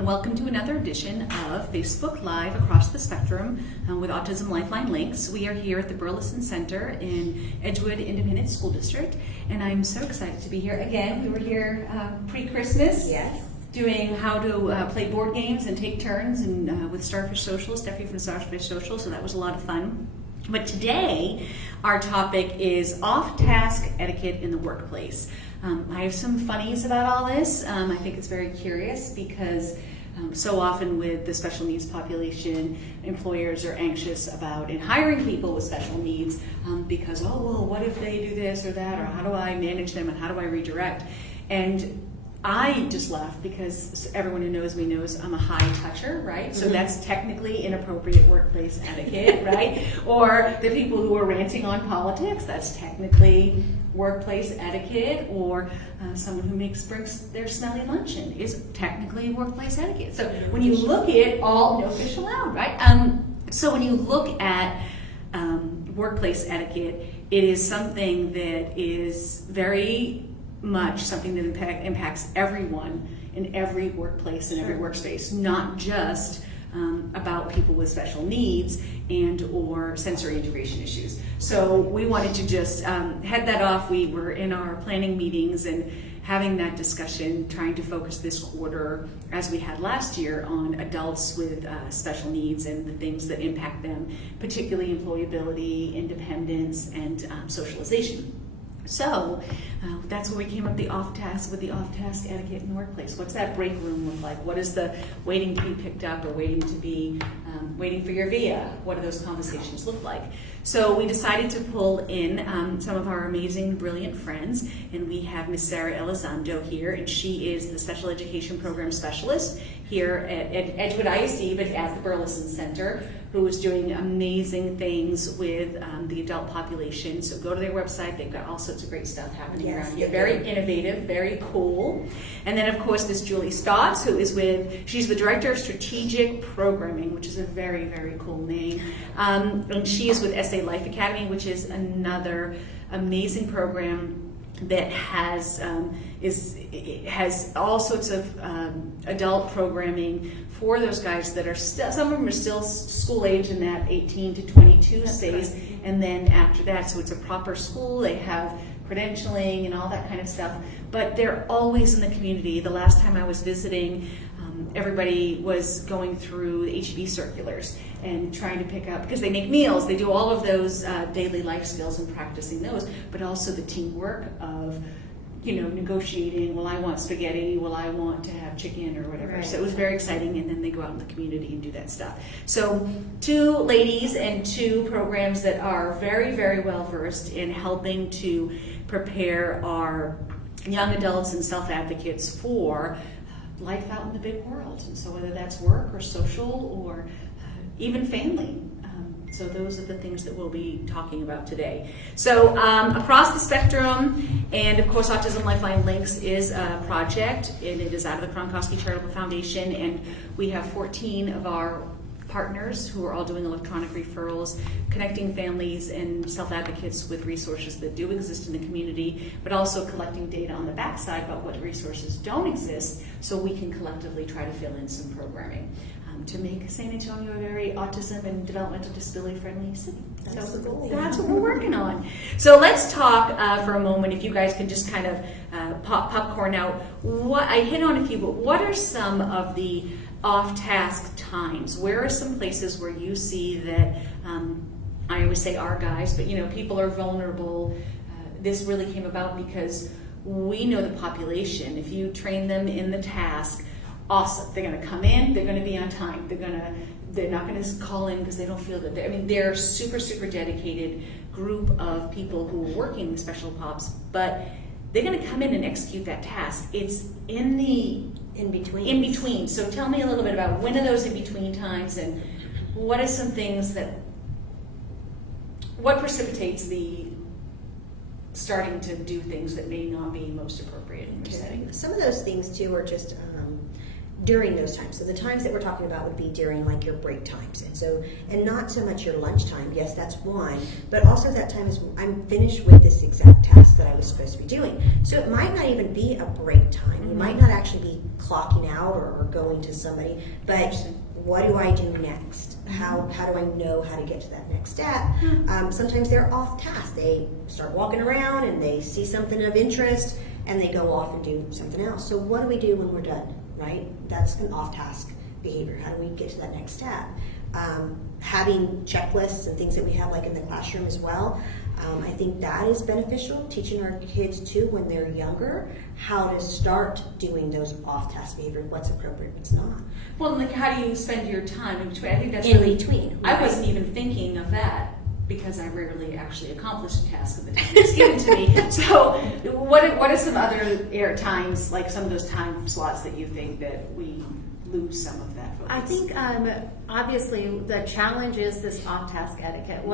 and welcome to another edition of Facebook Live Across the Spectrum with Autism Lifeline links. We are here at the Burleson Center in Edgewood Independent School District, and I'm so excited to be here again. We were here pre-Christmas. Yes. Doing how to play board games and take turns and with Starfish Social, Stephanie from Starfish Social, so that was a lot of fun. But today, our topic is off-task etiquette in the workplace. I have some funnies about all this. I think it's very curious because so often with the special needs population, employers are anxious about hiring people with special needs because, oh, well, what if they do this or that, or how do I manage them and how do I redirect? And I just laugh because everyone who knows me knows I'm a high toucher, right? So that's technically inappropriate workplace etiquette, right? Or the people who are ranting on politics, that's technically workplace etiquette. Or someone who brings their smelly luncheon is technically workplace etiquette. So when you look at all, no fish allowed, right? So when you look at workplace etiquette, it is something that is very much something that impacts everyone in every workplace and every workspace, not just about people with special needs and or sensory integration issues. So we wanted to just head that off. We were in our planning meetings and having that discussion, trying to focus this quarter, as we had last year, on adults with special needs and the things that impact them, particularly employability, independence, and socialization. So that's where we came up with the off-task etiquette in the workplace. What's that break room look like? What is the waiting to be picked up or waiting for your VIA? What do those conversations look like? So we decided to pull in some of our amazing, brilliant friends, and we have Miss Sara Elizondo here, and she is the Special Education Program Specialist here at Edgewood ISD, but at the Burleson Center, who is doing amazing things with the adult population. So go to their website. They've got all sorts of great stuff happening around here. Very innovative, very cool. And then, of course, this Julie Stotts, she's the Director of Strategic Programming, which is a very, very cool name. And she is with SA Life Academy, which is another amazing program that has all sorts of adult programming for those guys that are some of them are still school age in that 18 to 22 space, and then after that, so it's a proper school. They have credentialing and all that kind of stuff, but they're always in the community. The last time I was visiting, everybody was going through the HEB circulars and trying to pick up, because they make meals, they do all of those daily life skills and practicing those, but also the teamwork of negotiating, well, I want spaghetti, well, I want to have chicken or whatever. Right. So it was very exciting, and then they go out in the community and do that stuff. So 2 ladies and 2 programs that are very, very well versed in helping to prepare our young adults and self-advocates for life out in the big world. And so whether that's work or social or even family. So those are the things that we'll be talking about today. So across the spectrum, and of course Autism Lifeline Links is a project, and it is out of the Kronkowski Charitable Foundation, and we have 14 of our partners who are all doing electronic referrals, connecting families and self-advocates with resources that do exist in the community, but also collecting data on the backside about what resources don't exist, so we can collectively try to fill in some programming to make San Antonio a very autism and developmental disability friendly city. That's the goal. That's what we're working on. So let's talk for a moment, if you guys can just kind of popcorn out. I hit on a few, but what are some of the off-task times? Where are some places where you see that, I always say our guys, but people are vulnerable. This really came about because we know the population. If you train them in the task, awesome. They're going to come in. They're going to be on time. They're not going to call in because they don't feel that. They're super, super dedicated group of people who are working with special pops, but they're going to come in and execute that task. It's in between. So tell me a little bit about when are those in between times, and what are some things what precipitates the starting to do things that may not be most appropriate in your setting? Some of those things too are just during those times. So the times that we're talking about would be during like your break times. And not so much your lunchtime. Yes, that's one. But also that time is I'm finished with this exact task that I was supposed to be doing. So it might not even be a break time. You might not actually be clocking out or going to somebody. But what do I do next? How do I know how to get to that next step? Sometimes they're off task. They start walking around and they see something of interest and they go off and do something else. So what do we do when we're done, right? That's an off-task behavior. How do we get to that next step? Having checklists and things that we have like in the classroom as well. I think that is beneficial, teaching our kids too when they're younger how to start doing those off-task behavior, what's appropriate, what's not. Well, like how do you spend your time in between? I think that's in really, between. Right? I wasn't even thinking of that because I rarely actually accomplish a task of the time that's given to me. So what are some other times, like some of those time slots that you think that we lose some of that focus? I think obviously the challenge is this off-task etiquette.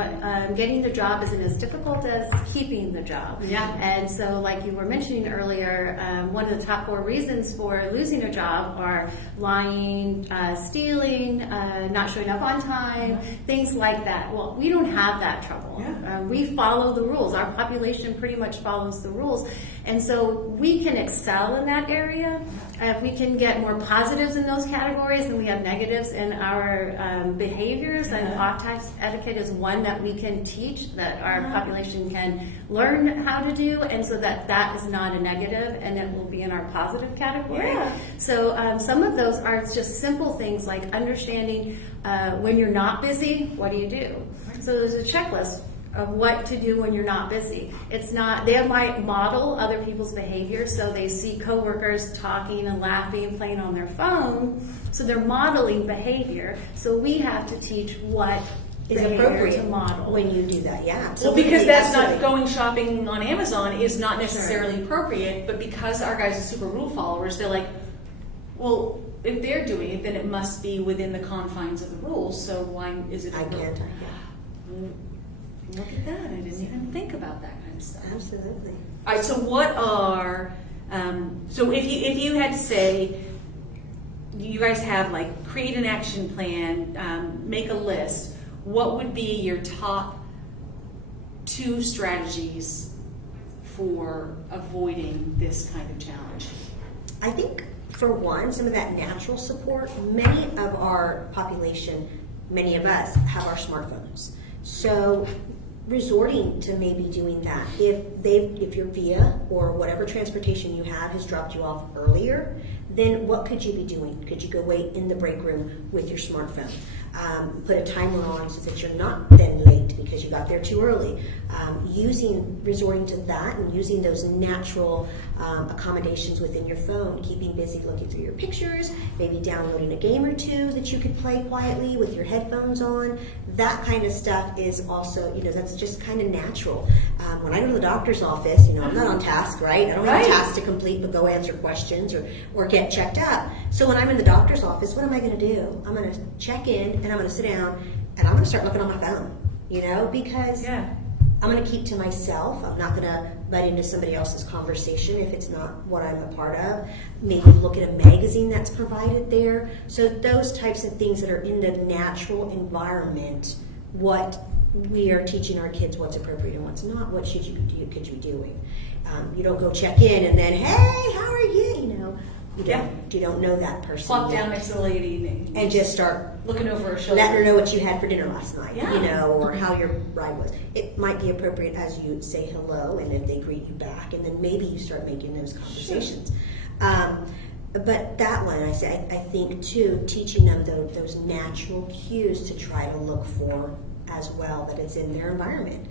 Getting the job isn't as difficult as keeping the job. Yeah. And so like you were mentioning earlier, one of the top 4 reasons for losing a job are lying, stealing, not showing up on time, things like that. Well, we don't have that trouble. Yeah. We follow the rules. Our population pretty much follows the rules. And so we can excel in that area. If we can get more positives in those categories than we have negatives in our behaviors, and off-task etiquette is one that we can teach, that our population can learn how to do, and so that is not a negative, and it will be in our positive category. Yeah. So some of those are just simple things like understanding when you're not busy, what do you do? So there's a checklist of what to do when you're not busy. It's not, they might model other people's behavior, so they see coworkers talking and laughing, playing on their phone, so they're modeling behavior. So we have to teach what Is behavior appropriate to model. when you do that, yeah. Well, Absolutely. because that's not Absolutely. going shopping on Amazon is not necessarily appropriate, but because our guys are super rule followers, they're like, well, if they're doing it, then it must be within the confines of the rules, so why is it? I can't. Look at that, I didn't even think about that kind of stuff. Absolutely. All right, so what are, so if you had to say, you guys have like create an action plan, make a list, what would be your top 2 strategies for avoiding this kind of challenge? I think, for one, some of that natural support. Many of our population, many of us, have our smartphones. So resorting to maybe doing that. If your VIA or whatever transportation you have has dropped you off earlier, then what could you be doing? Could you go wait in the break room with your smartphone? Put a timer on so that you're not then late because you got there too early. Resorting to that and using those natural accommodations within your phone, keeping busy looking through your pictures, maybe downloading a game or 2 that you could play quietly with your headphones on. That kind of stuff is also, that's just kind of natural. When I go to the doctor's office, I'm not on task, right? I don't have a task to complete but go answer questions or get checked up. So when I'm in the doctor's office, what am I going to do? I'm going to check in and I'm going to sit down and I'm going to start looking on my phone, because I'm going to keep to myself. I'm not going to butt into somebody else's conversation if it's not what I'm a part of. Maybe look at a magazine that's provided there. So those types of things that are in the natural environment, what we are teaching our kids what's appropriate and what's not, what could you be doing. You don't go check in and then, hey, how are you? You don't know that person. Plop yet. down next to the lady and just start looking over her shoulder. letting her know what you had for dinner last night, Yeah. or how your ride was. It might be appropriate as you say hello and then they greet you back, and then maybe you start making those conversations. But that one, I think too, teaching them those natural cues to try to look for as well, that it's in their environment.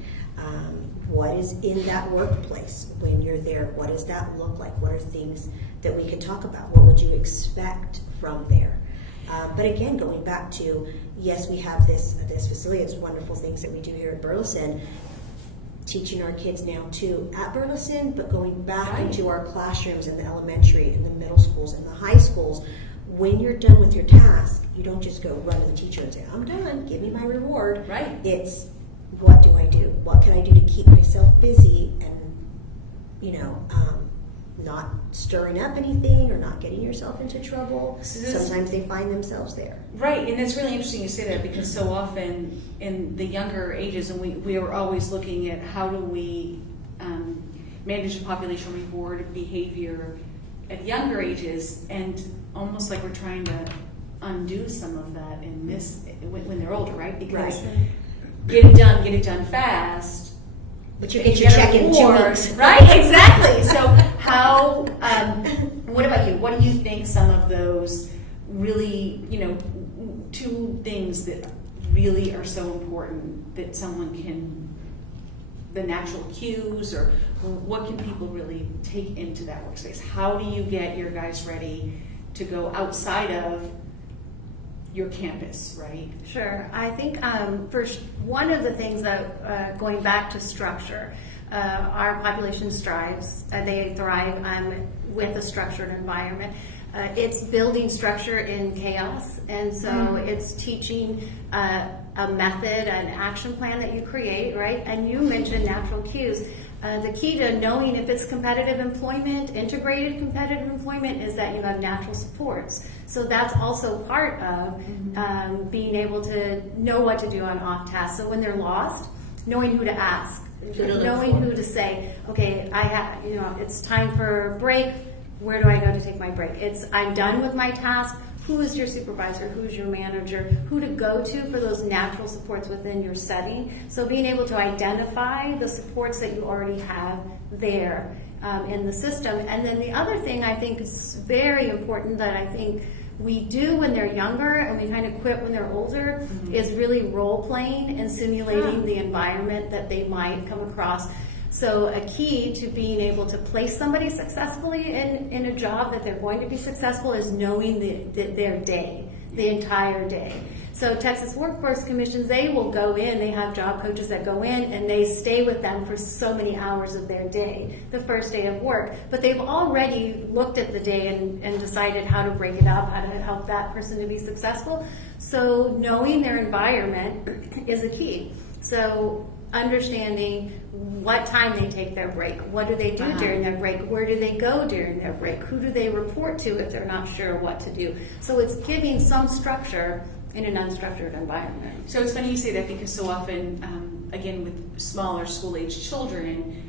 What is in that workplace when you're there? What does that look like? What are things that we could talk about? What would you expect from there? But again, going back to, yes, we have this facility. It's wonderful things that we do here at Burleson, teaching our kids now too at Burleson, but going back into our classrooms in the elementary, in the middle schools, and the high schools. When you're done with your task, you don't just go run to the teacher and say, I'm done, give me my reward. Right. It's, what do I do? What can I do to keep myself busy and, not stirring up anything or not getting yourself into trouble. So Sometimes they find themselves there. Right, and it's really interesting you say that, because so often in the younger ages, and we are always looking at how do we manage the population reward behavior at younger ages, and almost like we're trying to undo some of that in this when they're older, right? Because get it done fast. But you get your check in 2 weeks. Right, exactly. So how, what about you? What do you think some of those really, 2 things that really are so important that someone can, the natural cues, or what can people really take into that workspace? How do you get your guys ready to go outside of your campus, right? Sure. I think first, one of the things that, going back to structure, our population strives, they thrive with a structured environment. It's building structure in chaos, and so it's teaching a method, an action plan that you create, right? And you mentioned natural cues. The key to knowing if it's competitive employment, integrated competitive employment, is that you have natural supports. So that's also part of being able to know what to do on off tasks. So when they're lost, knowing who to ask, knowing who to say, okay, it's time for a break. Where do I go to take my break? I'm done with my task. Who is your supervisor? Who's your manager? Who to go to for those natural supports within your setting. So being able to identify the supports that you already have there in the system. And then the other thing I think is very important that I think we do when they're younger and we kind of quit when they're older is really role playing and simulating the environment that they might come across. So a key to being able to place somebody successfully in a job that they're going to be successful is knowing their day, the entire day. So Texas Workforce Commissions, they will go in, they have job coaches that go in and they stay with them for so many hours of their day, the first day of work. But they've already looked at the day and decided how to break it up, how to help that person to be successful. So knowing their environment is a key. So understanding what time they take their break, what do they do during their break, where do they go during their break, who do they report to if they're not sure what to do. So it's giving some structure in an unstructured environment. So it's funny you say that, because so often, again, with smaller school-age children,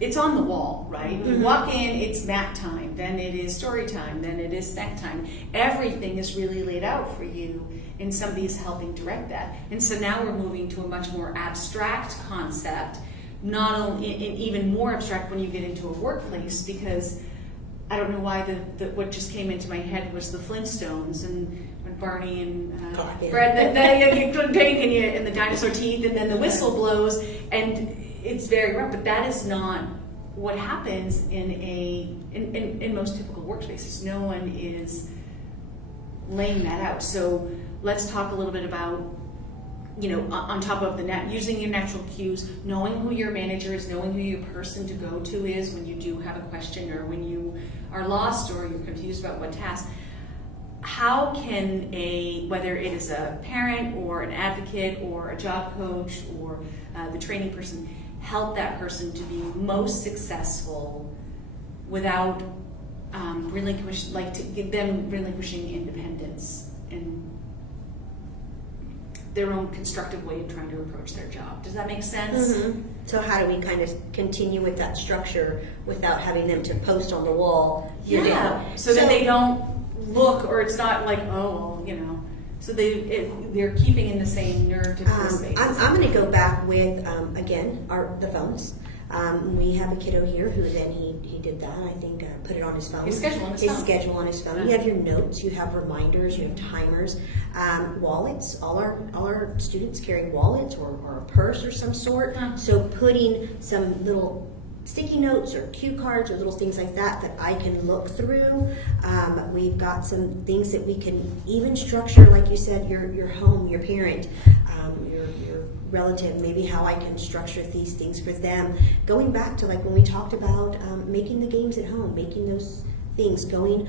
it's on the wall, right? You walk in, it's mat time, then it is story time, then it is snack time. Everything is really laid out for you, and somebody's helping direct that. And so now we're moving to a much more abstract concept, not only even more abstract when you get into a workplace, because I don't know why what just came into my head was the Flintstones, and when Barney and Fred, you put pink and the dinosaur teeth, and then the whistle blows, and it's very rough. But that is not what happens in most typical workspaces. No one is laying that out. So let's talk a little bit about, on top of using your natural cues, knowing who your manager is, knowing who your person to go to is when you do have a question, or when you are lost or you're confused about what task. How can whether it is a parent or an advocate or a job coach or the training person, help that person to be most successful without relinquishing independence and their own constructive way of trying to approach their job? Does that make sense? So how do we kind of continue with that structure without having them to post on the wall? So that they don't look, or it's not like, so they're keeping in the same neurotypical space. I'm going to go back with, again, the phones. We have a kiddo here who then he did that, I think, put it on his phone. His schedule on his phone. You have your notes, you have reminders, you have timers, wallets. All our students carry wallets or a purse or some sort. So putting some little sticky notes or cue cards or little things like that I can look through. We've got some things that we can even structure, like you said, your home, your parent, your relative, maybe how I can structure these things for them. Going back to like when we talked about making the games at home, making those things, going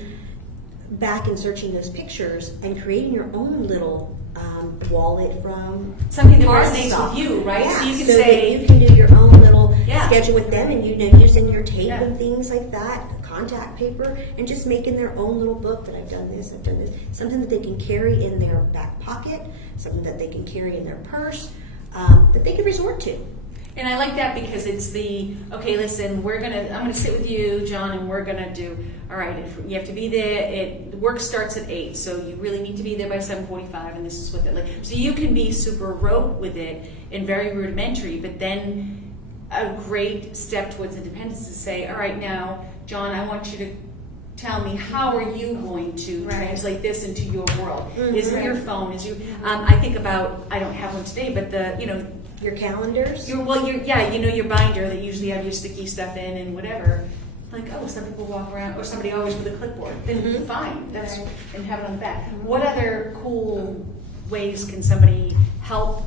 back and searching those pictures and creating your own little wallet from something that resonates with you, right? Yeah, so you can so say that you can do your own little schedule with them, and using your tape Yeah. and things like that, contact paper, and just making their own little book that I've done this, something that they can carry in their back pocket, something that they can carry in their purse, that they can resort to. And I like that because it's okay, listen, I'm gonna sit with you, John, and we're gonna do, all right, if you have to be there, work starts at 8, so you really need to be there by 7:45, and this is what so you can be super rote with it and very rudimentary, but then a great step towards independence is to say, all right, now, John, I want you to tell me, how are you going to translate this into your world? Is it your phone? I think about, I don't have one today, but your calendars. your binder that usually have your sticky stuff in and whatever. Like, some people walk around, or somebody always with a clipboard. Then fine, and have it on the back. What other cool ways can somebody help?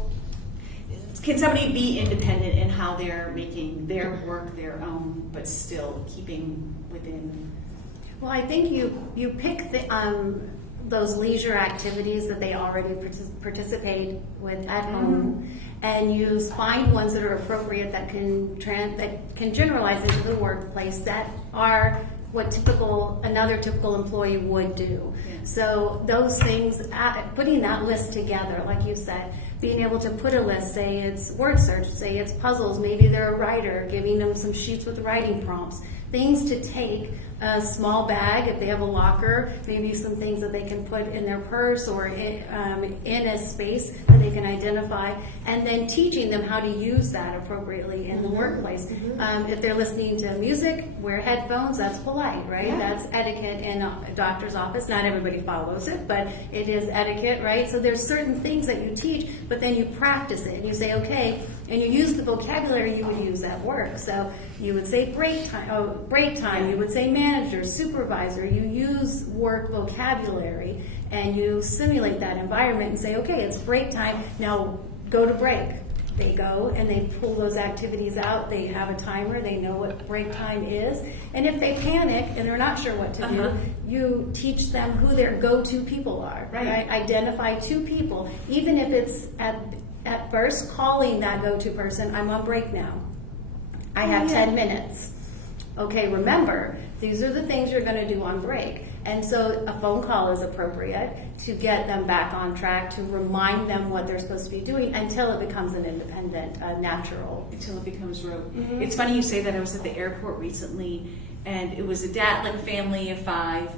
Can somebody be independent in how they're making their work their own, but still keeping within? Well, I think you pick those leisure activities that they already participate with at home, and you find ones that are appropriate that can generalize into the workplace that are what another typical employee would do. Yeah. So those things, putting that list together, like you said, being able to put a list, say it's word search, say it's puzzles, maybe they're a writer, giving them some sheets with writing prompts, things to take, a small bag if they have a locker, maybe some things that they can put in their purse or in a space that they can identify, and then teaching them how to use that appropriately in the workplace. If they're listening to music, wear headphones, that's polite, right? Yeah. That's etiquette in a doctor's office. Not everybody follows it, but it is etiquette, right? So there's certain things that you teach, but then you practice it and you say, okay, and you use the vocabulary you would use at work. So you would say break time, you would say manager, supervisor, you use work vocabulary and you simulate that environment and say, okay, it's break time, now go to break. They go and they pull those activities out, they have a timer, they know what break time is, and if they panic and they're not sure what to do, you teach them who their go-to people are, right? Identify 2 people, even if it's at first calling that go-to person, I'm on break now. I have 10 minutes. Okay, remember, these are the things you're going to do on break. And so a phone call is appropriate to get them back on track, to remind them what they're supposed to be doing until it becomes an independent, natural. Until it becomes rote. It's funny you say that. I was at the airport recently, and it was a family of 5,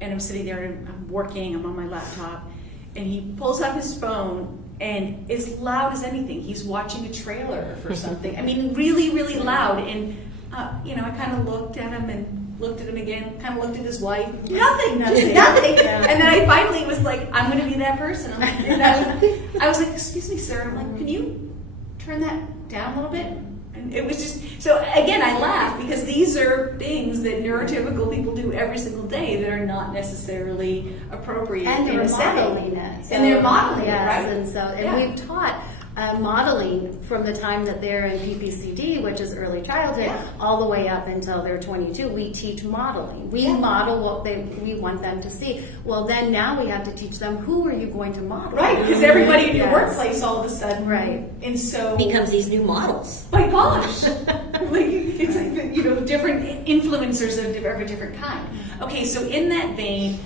and I'm sitting there and I'm working, I'm on my laptop, and he pulls up his phone, and as loud as anything, he's watching a trailer for something. I mean, really, really loud. And, I kind of looked at him and looked at him again, kind of looked at his wife. Nothing. Yeah. And then I finally was like, I'm going to be that person. I was like, excuse me, sir. I'm like, can you turn that down a little bit? And it was just, so again, I laugh because these are things that neurotypical people do every single day that are not necessarily appropriate And in they're a modeling setting. it. And they're modeling it, yes, right? And we've taught modeling from the time that they're in PPCD, which is early childhood, all the way up until they're 22. We teach modeling. We model what we want them to see. Well, then now we have to teach them, who are you going to model? Right, because everybody in your workplace all of a sudden, right, and so becomes these new models. My gosh, it's different influencers of a different kind. Okay, so in that vein,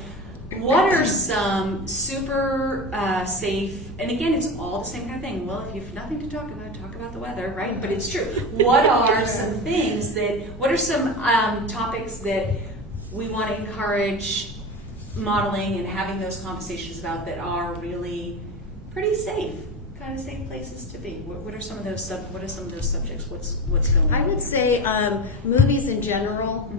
what are some super safe, and again, it's all the same kind of thing. Well, if you have nothing to talk about the weather, right? But it's true. What are some things what are some topics that we want to encourage modeling and having those conversations about that are really pretty safe? Kind of safe places to be. What are some of those subjects? What's going on? I would say movies in general.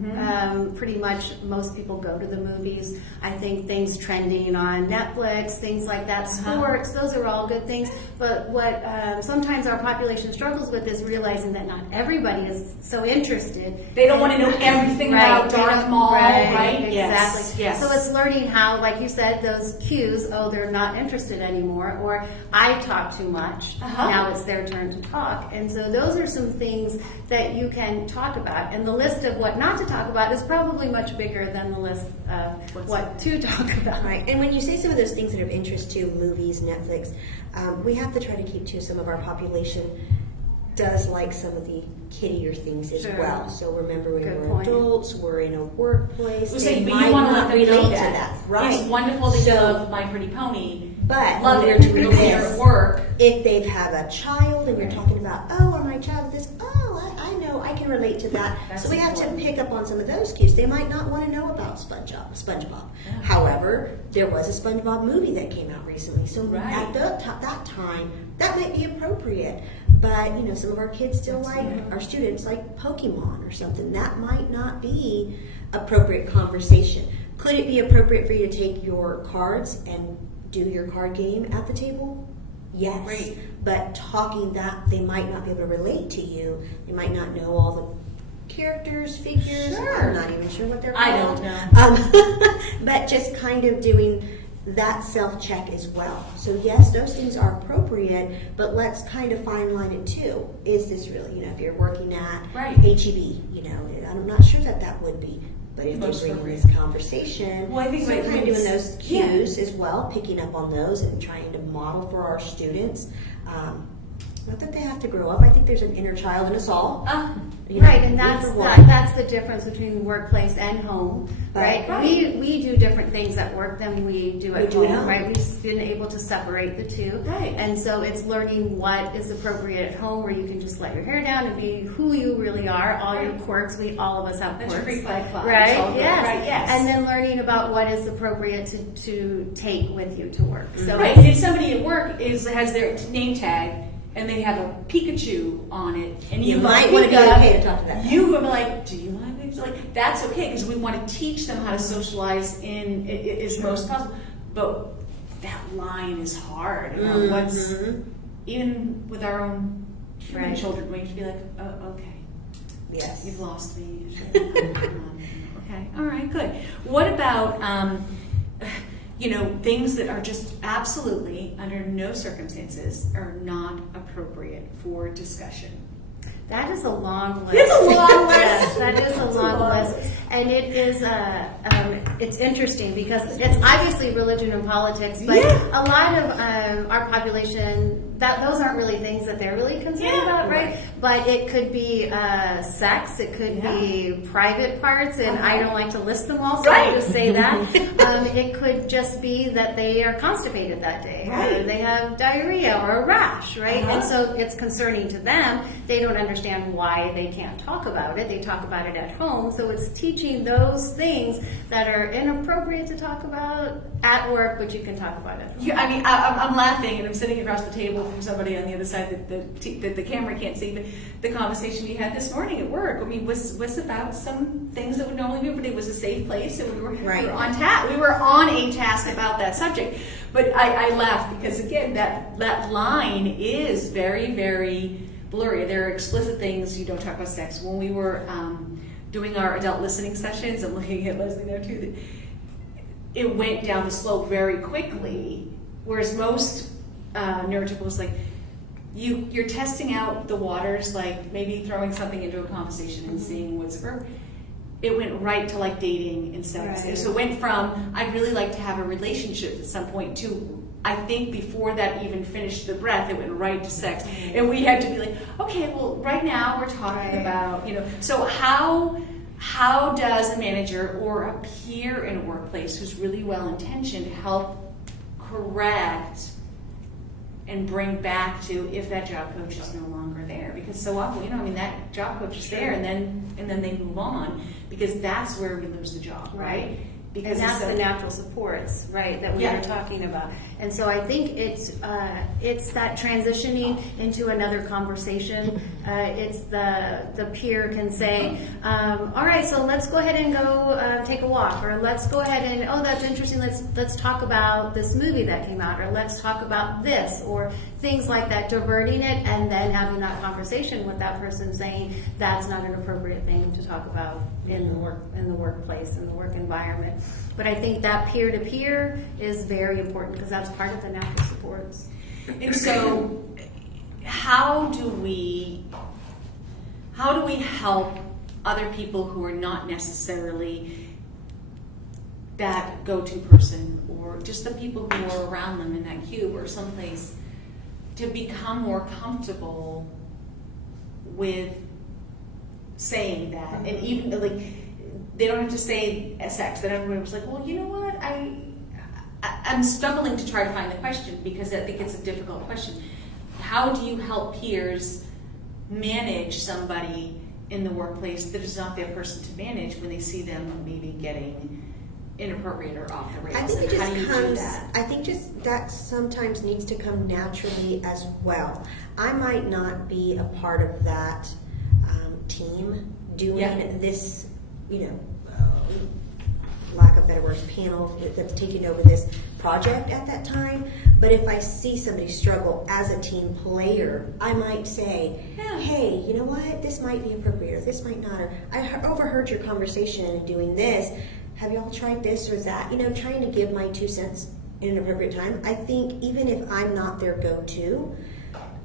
Pretty much most people go to the movies. I think things trending on Netflix, things like that, sports, those are all good things. But what sometimes our population struggles with is realizing that not everybody is so interested. They don't want to know everything about Darth Maul, right? Exactly. Yes. So it's learning how, like you said, those cues, they're not interested anymore, or I talk too much. Now it's their turn to talk. And so those are some things that you can talk about. And the list of what not to talk about is probably much bigger than the list of what to talk about. Right. And when you say some of those things that are of interest to movies, Netflix, we have to try to keep to some of our population does like some of the kiddier things as Sure. well. So remember, Good we're point. adults, we're in a workplace. But They you might want to not let them know relate to that. Right. It's wonderful that you So- love My Pretty Pony. But Love when your they're doing career this, at work. if they've have a child and you're talking about, oh, or my child this, oh, I know, I can relate to that. That's So we have to important. pick up on some of those cues. They might not want to know about SpongeBob. However, there was a SpongeBob movie that came out recently. So Right. at that time, that might be appropriate. But, some of our kids still our students like Pokemon or something. That might not be appropriate conversation. Could it be appropriate for you to take your cards and do your card game at the table? Yes. Right. But talking that, they might not be able to relate to you. They might not know all the characters, figures. Sure. I'm not even sure what they're I called. don't know. But just kind of doing that self-check as well. So yes, those things are appropriate, but let's kind of fine line it too. Is this really, if you're working at Right. HEB, I'm not sure that would be. But if Most they bring in appropriate. this conversation, Well, I think so like kind of doing those yeah. cues as well, picking up on those and trying to model for our students. Not that they have to grow up. I think there's an inner child in us all. Right, and that's either one. that's the difference between workplace and home, right? Right. We do different things at work than we do at do at home, home. right? We've been able to separate the two, Right. And so it's learning what is appropriate at home, where you can just let your hair down and be who you really are, all your quirks. All of us have That's your quirks, free flag flag. right? It's all good. Yes. Right, yes. And then learning about what is appropriate to take with you to work. So Right, and if somebody at work has their name tag and they have a Pikachu on it, and You you might love want to be Pika, okay to talk to that. you would be like, do you want to be like? That's okay because we want to teach them how to socialize in as most possible. But that line is hard. What's even with our own human Right. children, we have to be like, oh, okay, Yes. you've lost me. Okay, all right, good. What about things that are just absolutely, under no circumstances, are not appropriate for discussion? that is a long list. It's a long list. Yes, that is a long list, and it is it's interesting because it's obviously religion and politics, but Yeah. a lot of our population those aren't really things that they're really concerned Yeah. about, right? But it could be sex, it could be private parts, and I don't like to list them all, so Right. I'll just say that. It could just be that they are constipated that day, Right. or they have diarrhea or a rash, right? Uh-huh. And so it's concerning to them. They don't understand why they can't talk about it. They talk about it at home. So it's teaching those things that are inappropriate to talk about at work, but you can talk about it. Yeah, I mean, I'm laughing and I'm sitting across the table from somebody on the other side that the camera can't see. But the conversation we had this morning at work, I mean, was about some things that would normally be, but it was a safe place, and we were on task. We were on a task about that subject. But I laugh because again, that line is very, very blurry. There are explicit things. You don't talk about sex. When we were doing our adult listening sessions, I'm looking at Leslie there too. It went down the slope very quickly, whereas most neurotypicals, like you're testing out the waters, like maybe throwing something into a conversation and seeing what's appropriate. It went right to like dating and sex. Right. So it went from I'd really like to have a relationship at some point to I think before that even finished the breath, it went right to sex. And we had to be like, okay, well, right now we're talking about, so how does a manager or a peer in a workplace who's really well-intentioned help correct and bring back to if that job coach is no longer there? Because so often, that job coach is there and then they move on because that's where we lose the job, right? Because and that's the natural supports, right, that we are talking about. And so I think it's that transitioning into another conversation. It's the peer can say, all right, so let's go ahead and go take a walk, or let's go ahead and, oh, that's interesting, let's talk about this movie that came out, or let's talk about this, or things like that, diverting it and then having that conversation with that person saying that's not an appropriate thing to talk about in the workplace, in the work environment. But I think that peer-to-peer is very important because that's part of the natural supports. And so how do we help other people who are not necessarily that go-to person, or just the people who are around them in that cube or someplace, to become more comfortable with saying that, and even like they don't have to say sex. Then everyone was like, well, you know what, I'm struggling to try to find the question because I think it's a difficult question. How do you help peers manage somebody in the workplace that is not their person to manage when they see them maybe getting inappropriate or off the rails? I think it How do you just do comes, that? I think just that sometimes needs to come naturally as well. I might not be a part of that team doing this, lack of better words, panel that's taking over this project at that time. But if I see somebody struggle as a team player, I might say, hey, you know what, this might be appropriate, or this might not, or I overheard your conversation and doing this. Have y'all tried this or that? Trying to give my 2 cents in an appropriate time. I think even if I'm not their go-to,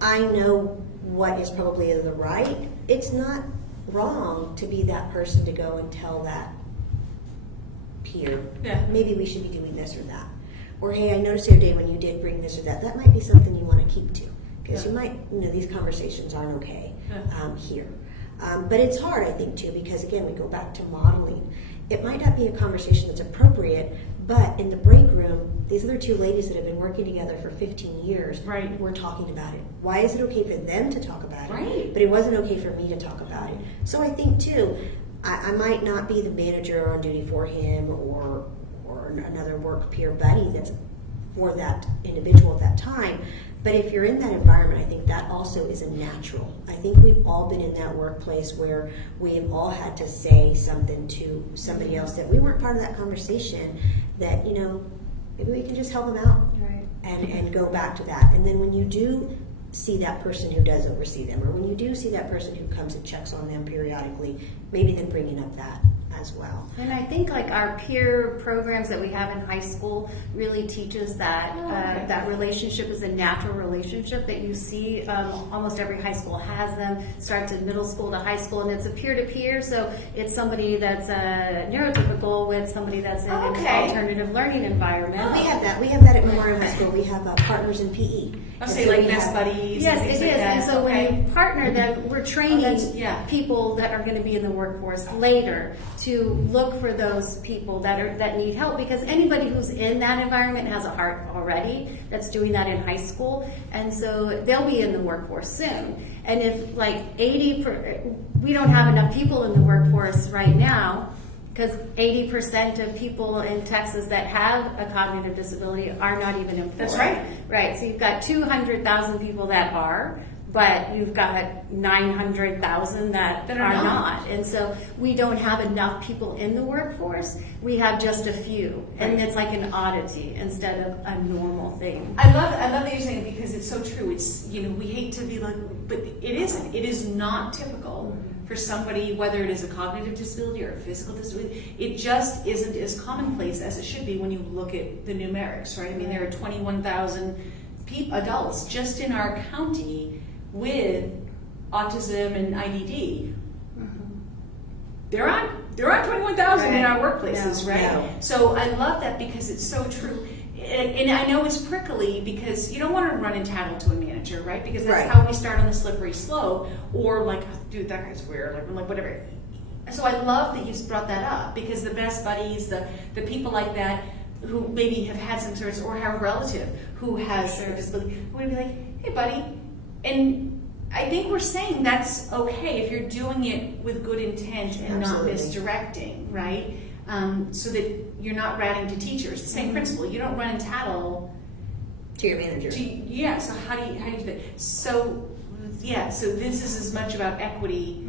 I know what is probably the right. It's not wrong to be that person to go and tell that peer, maybe we should be doing this or that. Or, hey, I noticed the other day when you did bring this or that. That might be something you want to keep to. Because you might, these conversations aren't okay here. But it's hard, I think, too, because, again, we go back to modeling. It might not be a conversation that's appropriate, but in the break room, these other two ladies that have been working together for 15 years were talking about it. Why is it okay for them to talk about it? But it wasn't okay for me to talk about it. So I think, too, I might not be the manager on duty for him or another work peer buddy that's for that individual at that time. But if you're in that environment, I think that also is a natural. I think we've all been in that workplace where we've all had to say something to somebody else that we weren't part of that conversation, that, maybe we can just help them out and go back to that. And then when you do see that person who does oversee them, or when you do see that person who comes and checks on them periodically, maybe then bringing up that as well. And I think like our peer programs that we have in high school really teaches that that relationship is a natural relationship that you see. Almost every high school has them. Starts in middle school to high school, and it's a peer-to-peer. So it's somebody that's neurotypical with somebody that's in an alternative learning environment. We have that. We have that at Memorial High School. We have partners in PE. Say like best buddies. Yes, it is. Like and so when we partner them, we're training people that are going to be in the workforce later to look for those people that need help, because anybody who's in that environment has a heart already that's doing that in high school, and so they'll be in the workforce soon. And if like we don't have enough people in the workforce right now, because 80% of people in Texas that have a cognitive disability are not even employed. That's right. Right. So you've got 200,000 people that are, but you've got 900,000 that are not. And so we don't have enough people in the workforce. We have just a few. And it's like an oddity instead of a normal thing. I love that you're saying it, because it's so true. It's, we hate to be like, but it isn't. It is not typical for somebody, whether it is a cognitive disability or a physical disability. It just isn't as commonplace as it should be when you look at the numerics, right? I mean, there are 21,000 adults just in our county with autism and IDD. They're on 21,000 in our workplaces, right? Yeah. So I love that, because it's so true. And I know it's prickly, because you don't want to run and tattle to a manager, right? Because that's how we start on the slippery slope, or like, dude, that guy's weird, like whatever. So I love that you brought that up, because the best buddies, the people like that, who maybe have had some sort of, or have a relative who has a disability, who would be like, hey buddy, and I think we're saying that's okay if you're doing it with good intent and not misdirecting, right? So that you're not ratting to teachers. The same principle. You don't run and tattle to your manager. So how do you do that? So this is as much about equity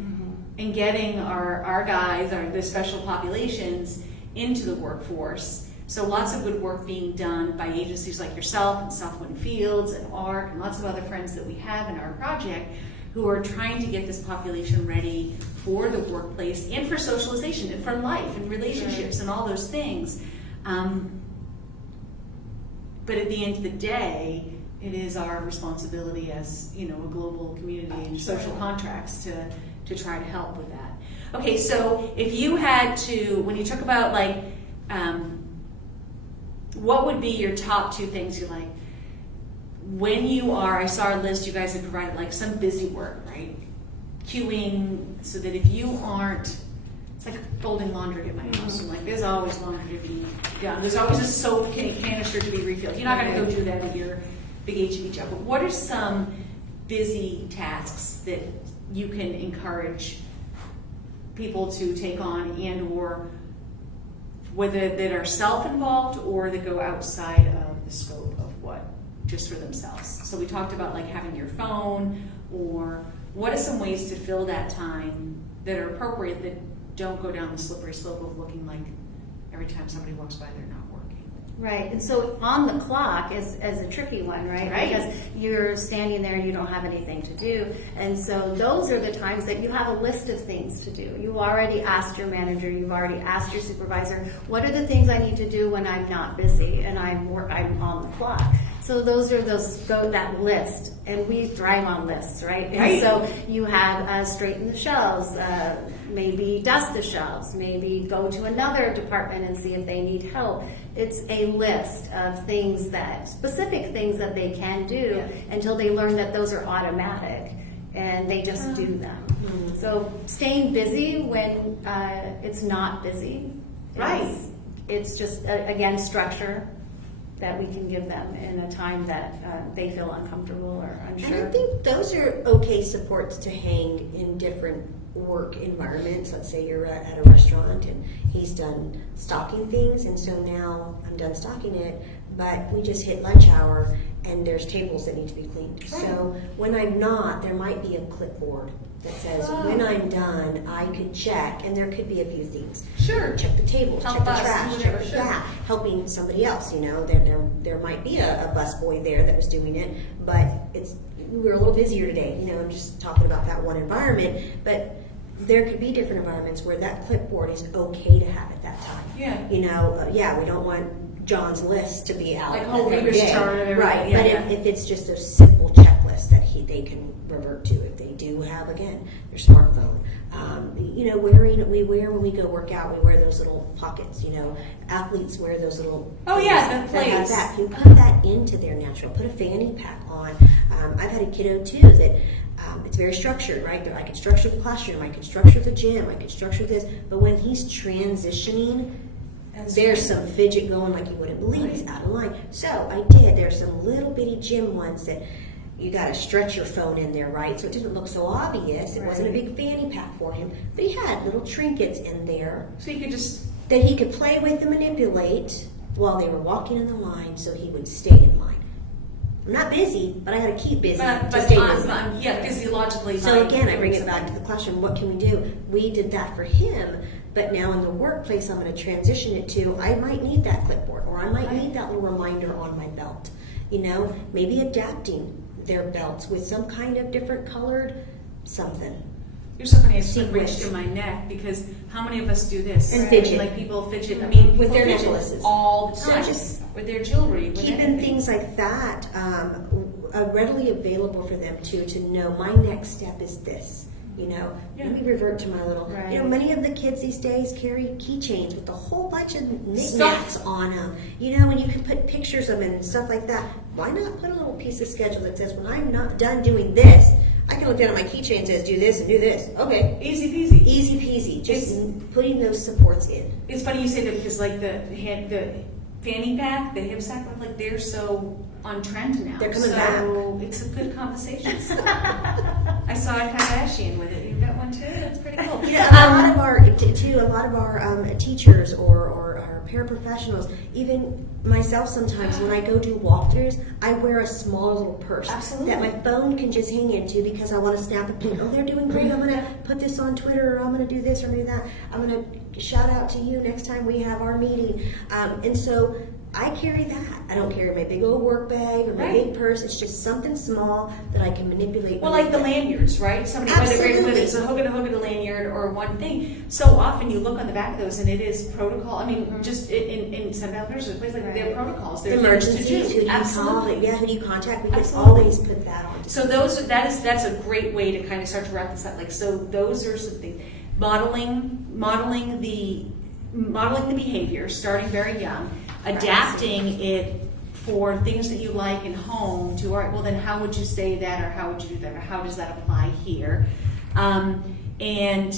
and getting our guys, the special populations, into the workforce. So lots of good work being done by agencies like yourself and Southwind Fields and ARC and lots of other friends that we have in our project, who are trying to get this population ready for the workplace and for socialization and for life and relationships and all those things. But at the end of the day, it is our responsibility as a global community and social contracts to try to help with that. Okay, so if you had to, when you talk about what would be your top 2 things you like? When you are, I saw a list you guys had provided, like some busy work, right? queuing so that if you aren't, it's like folding laundry at my house. I'm like, there's always laundry to be done. There's always a soap canister to be refilled. You're not going to go do that at your big HB job. But what are some busy tasks that you can encourage people to take on, and or whether that are self-involved or that go outside of the scope of what, just for themselves? So we talked about like having your phone, or what are some ways to fill that time that are appropriate that don't go down the slippery slope of looking like every time somebody walks by they're not working. Right, and so on the clock is a tricky one, right? Because you're standing there and you don't have anything to do. And so those are the times that you have a list of things to do. You already asked your manager, you've already asked your supervisor, what are the things I need to do when I'm not busy and I'm on the clock? So those are that list, and we thrive on lists, right? And so you have straighten the shelves, maybe dust the shelves, maybe go to another department and see if they need help. It's a list of specific things that they can do until they learn that those are automatic, and they just do them. Mm-hmm. So staying busy when it's not busy, it's just again structure that we can give them in a time that they feel uncomfortable or unsure. And I think those are okay supports to hang in different work environments. Let's say you're at a restaurant and he's done stocking things, and so now I'm done stocking it, but we just hit lunch hour and there's tables that need to be cleaned. Right. So when I'm not, there might be a clipboard that says when I'm done, I could check, and there could be a few things. Sure. Check the tables, check the trash, helping somebody else. There might be a busboy there that was doing it, but we were a little busier today. I'm just talking about that one environment, but there could be different environments where that clipboard is okay to have at that time. Yeah. We don't want John's list to be out like whole reader's chart, right? Yeah, but if it's just a simple checklist that they can revert to, if they do have again their smartphone, we wear when we go work out, we wear those little pockets. Athletes wear those little the plates. That you put that into their natural. Put a fanny pack on. I've had a kiddo too that. It's very structured, right? I can structure the classroom, I can structure the gym, I can structure this, but when he's transitioning, there's some fidget going like you wouldn't believe. He's out of line. So I did. There's some little bitty gym ones that you got to stretch your phone in there, right? So it didn't look so obvious. It wasn't a big fanny pack for him, but he had little trinkets in there. So you could that he could play with and manipulate while they were walking in the line, so he would stay in line. I'm not busy, but I got to keep busy to stay busy. Physiologically. So again, I bring it back to the classroom. What can we do? We did that for him, but now in the workplace, I'm going to transition it to, I might need that clipboard, or I might need that little reminder on my belt. Maybe adapting their belts with some kind of different colored something. You're so funny. It's reached to my neck, because how many of us do this? And fidget. Like people fidget. With their necklaces all the time. So just with their jewelry. Keeping things like that readily available for them to know my next step is this. Let me revert to my little. Many of the kids these days carry keychains with a whole bunch of knickknacks on them. And you can put pictures of them and stuff like that. Why not put a little piece of schedule that says when I'm not done doing this, I can look down at my keychain and says do this and do this. Okay, easy peasy. Easy peasy. Just putting those supports in. It's funny you say that, because like the fanny pack, the hip sack, like they're so on trend now. They're coming back. It's a good conversation. I saw a Kardashian with it. You've got one too. That's pretty cool. A lot of our teachers or our paraprofessionals, even myself sometimes, when I go do walkthroughs, I wear a small little purse that my phone can just hang into, because I want to snap a pic. Oh, they're doing great. I'm going to put this on Twitter, or I'm going to do this or do that. I'm going to shout out to you next time we have our meeting. And so I carry that. I don't carry my big old work bag or my big purse. It's just something small that I can manipulate. Well, like the lanyards, right? Somebody Absolutely. It's a hook and a lanyard or one thing. So often you look on the back of those and it is protocol. Just in some outfits, a place like they're protocols. They're emergencies. Who do you call? Yeah, who do you contact? We can always put that on. So that's a great way to kind of start to wrap this up. So those are some things. Modeling the behavior, starting very young. Adapting it for things that you like in home to, all right, well then how would you say that, or how would you do that, or how does that apply here? And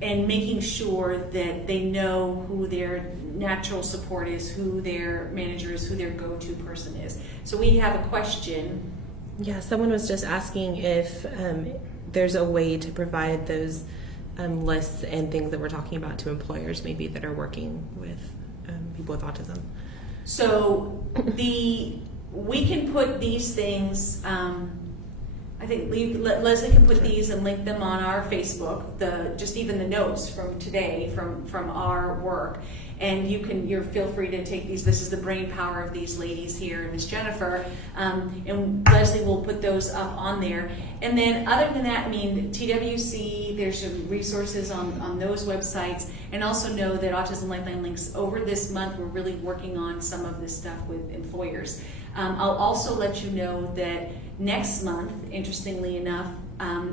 making sure that they know who their natural support is, who their manager is, who their go-to person is. So we have a question. Yeah, someone was just asking if there's a way to provide those lists and things that we're talking about to employers maybe that are working with people with autism. So we can put these things, I think Leslie can put these and link them on our Facebook, just even the notes from today from our work. And you're feel free to take these. This is the brain power of these ladies here, Miss Jennifer, and Leslie will put those up on there. And then other than that, I mean, TWC, there's some resources on those websites, and also know that Autism Lifeline links over this month. We're really working on some of this stuff with employers. I'll also let you know that next month, interestingly enough,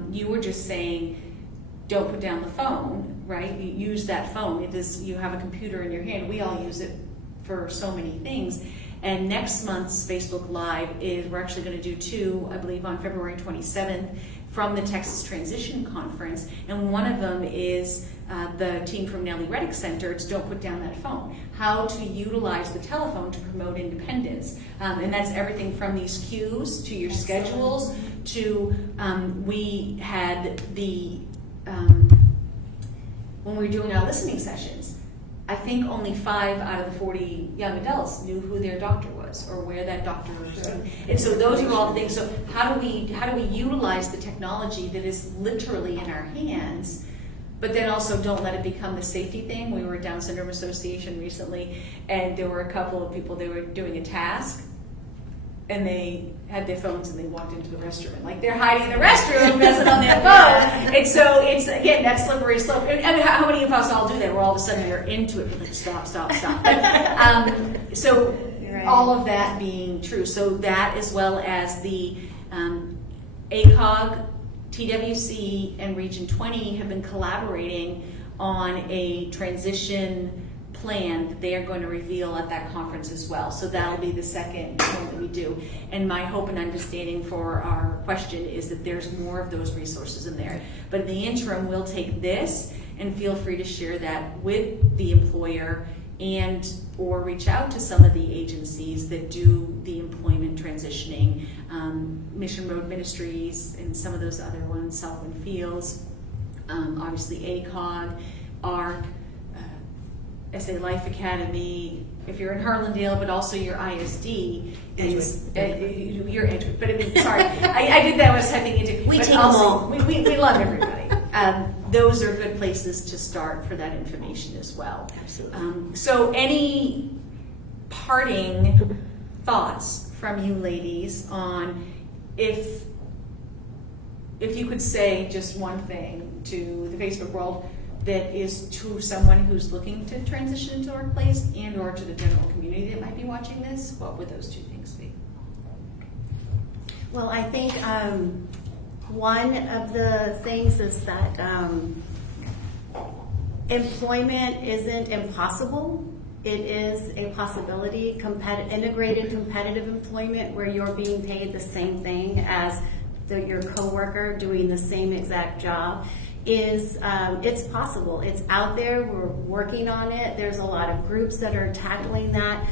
you were just saying, don't put down the phone, right? You use that phone. You have a computer in your hand. We all use it for so many things. And next month's Facebook Live we're actually going to do 2, I believe, on February 27th from the Texas Transition Conference. And one of them is the team from Nellie Reddick Center. It's Don't Put Down That Phone. How to utilize the telephone to promote independence. And that's everything from these cues to your schedules to we had the when we were doing our listening sessions, I think only 5 out of the 40 young adults knew who their doctor was or where that doctor was. And so those are all things. So how do we utilize the technology that is literally in our hands, but then also don't let it become the safety thing? We were at Down Syndrome Association recently, and there were a couple of people, they were doing a task, and they had their phones and they walked into the restroom, and like they're hiding in the restroom, messing on their phone. And so it's, again, that slippery slope. And how many of us all do that? Where all of a sudden we're into it, like, stop. So Right. all of that being true. So that, as well as the ACOG, TWC, and Region 20 have been collaborating on a transition plan that they are going to reveal at that conference as well. So that'll be the second one that we do. And my hope and understanding for our question is that there's more of those resources in there. But in the interim, we'll take this and feel free to share that with the employer and or reach out to some of the agencies that do the employment transitioning, Mission Road Ministries and some of those other ones, Southland Fields, obviously ACOG, ARC, SA Life Academy, if you're in Harlandale, but also your ISD is your Edgewood. But I mean, sorry, I did that when I was typing into. We but take them also, all. We love everybody. Those are good places to start for that information as well. Absolutely. So, any parting thoughts from you ladies on if you could say just one thing to the Facebook world that is to someone who's looking to transition into the workplace and or to the general community that might be watching this, what would those two things be? Well, I think one of the things is that employment isn't impossible. It is a possibility. Integrated competitive employment where you're being paid the same thing as your coworker doing the same exact job is it's possible. It's out there. We're working on it. There's a lot of groups that are tackling that.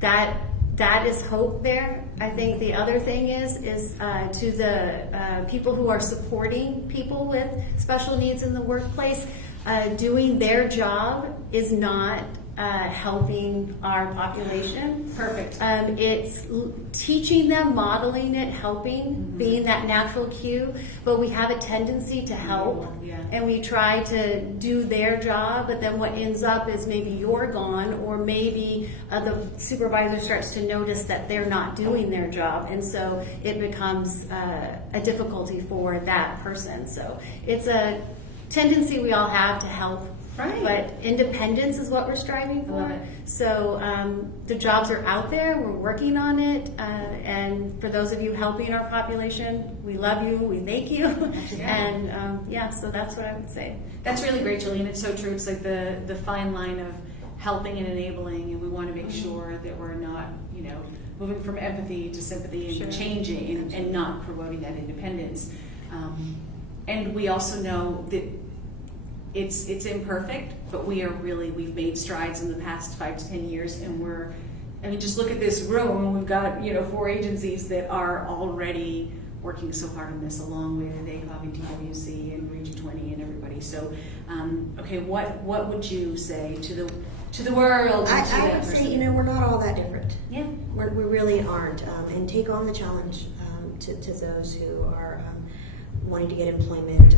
That is hope there. I think the other thing is to the people who are supporting people with special needs in the workplace, doing their job is not helping our population. Perfect. It's teaching them, modeling it, helping, being that natural cue, but we have a tendency to help, and we try to do their job, but then what ends up is maybe you're gone, or maybe the supervisor starts to notice that they're not doing their job, and so it becomes a difficulty for that person. So it's a tendency we all have to help. Right. But independence is what we're striving I love for. it. So the jobs are out there. We're working on it. And for those of you helping our population, we love you. We thank you. And so that's what I would say. That's really great, Julie, and it's so true. It's like the fine line of helping and enabling, and we want to make sure that we're not, moving from empathy to sympathy and changing and not promoting that independence. And we also know that it's imperfect, but we've made strides in the past 5 to 10 years, and just look at this room. We've got 4 agencies that are already working so hard on this, along with ACOG and TWC and Region 20 and everybody. So, okay, what would you say to the world? And to I that would person? say, we're not all that different. Yeah. We really aren't. And take on the challenge to those who are wanting to get employment.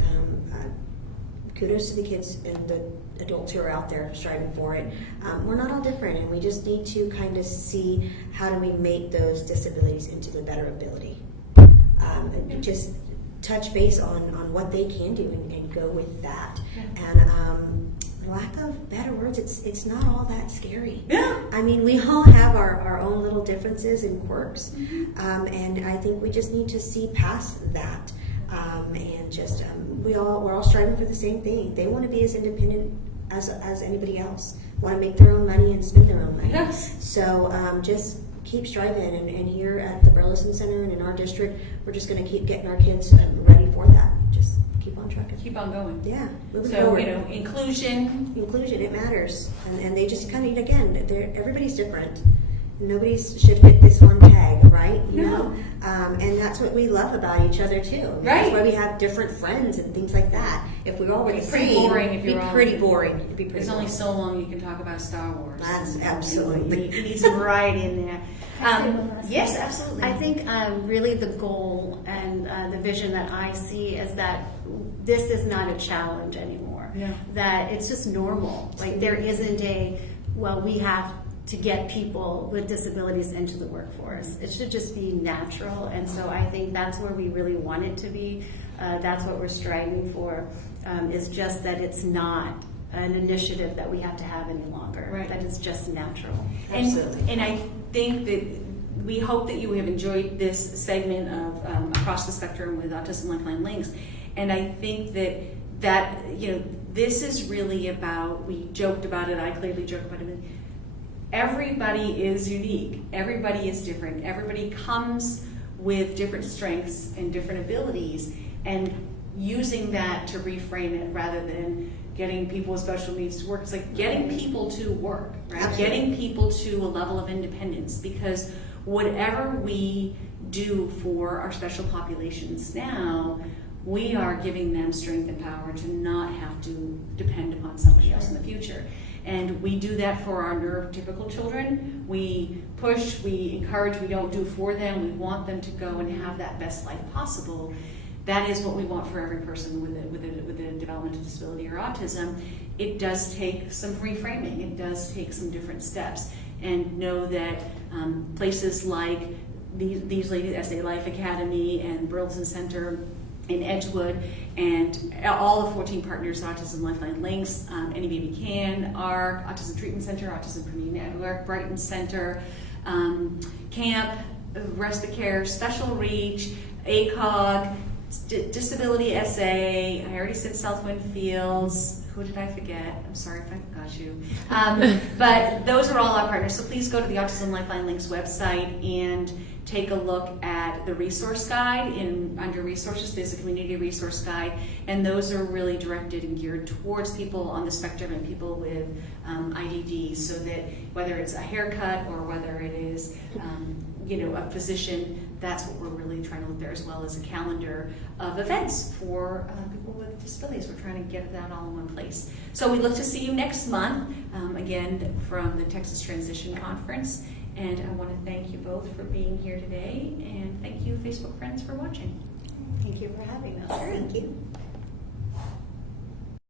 Kudos to the kids and the adults who are out there striving for it. We're not all different, and we just need to kind of see how do we make those disabilities into the better ability. Just touch base on what they can do and go with that. And lack of better words, it's not all that scary. Yeah. I mean, we all have our own little differences and quirks, and I think we just need to see past that. And just we're all striving for the same thing. They want to be as independent as anybody else. Want to make their own money and spend their own money. Yes. So just keep striving. And here at the Burleson Center and in our district, we're just going to keep getting our kids ready for that. Just keep on trucking. Keep on going. Yeah. Moving So forward. inclusion. Inclusion, it matters, and they just kind of everybody's different. Nobody should fit this one peg, right? You know, and that's what we love about each other too. Right. That's why we have different friends and things like that. If we were all the It'd be same, pretty boring if it'd be you're all- pretty boring. It'd be pretty There's only boring. so long you can talk about Star Wars. That's absolutely. You need some variety in there. Can I say one last thing? Yes, absolutely. I think really the goal and the vision that I see is that this is not a challenge anymore. Yeah. That it's just normal. Like there isn't we have to get people with disabilities into the workforce. It should just be natural, and so I think that's where we really want it to be. That's what we're striving for, is just that it's not an initiative that we have to have any longer. Right. That it's just natural. Absolutely. And I think that we hope that you have enjoyed this segment of Across the Spectrum with Autism Lifeline Links. And I think that this is really about, we joked about it, I clearly joked about it, everybody is unique, everybody is different, everybody comes with different strengths and different abilities, and using that to reframe it rather than getting people with special needs to work. It's like getting people to work, right? Absolutely. Getting people to a level of independence, because whatever we do for our special populations now, we are giving them strength and power to not have to depend upon somebody else in the future. And we do that for our neurotypical children. We push, we encourage, we don't do for them. We want them to go and have that best life possible. That is what we want for every person with a developmental disability or autism. It does take some reframing. It does take some different steps. And know that places like these ladies, SA Life Academy and Burleson Center in Edgewood, and all the 14 partners, Autism Lifeline Links, Any Baby Can, ARC, Autism Treatment Center, Autism Community Network, Brighton Center, Camp, Respicare, Special Reach, ACOG, Disability SA, I already said Southwind Fields. Who did I forget? I'm sorry if I forgot you. But those are all our partners. So please go to the Autism Lifeline Links website and take a look at the resource guide. Under resources, there's a community resource guide, and those are really directed and geared towards people on the spectrum and people with IDDs, so that whether it's a haircut or whether it is a physician, that's what we're really trying to look there, as well as a calendar of events for people with disabilities. We're trying to get that all in one place. So we look to see you next month, again, from the Texas Transition Conference. And I want to thank you both for being here today, and thank you, Facebook friends, for watching. Thank you for having us. Thank you.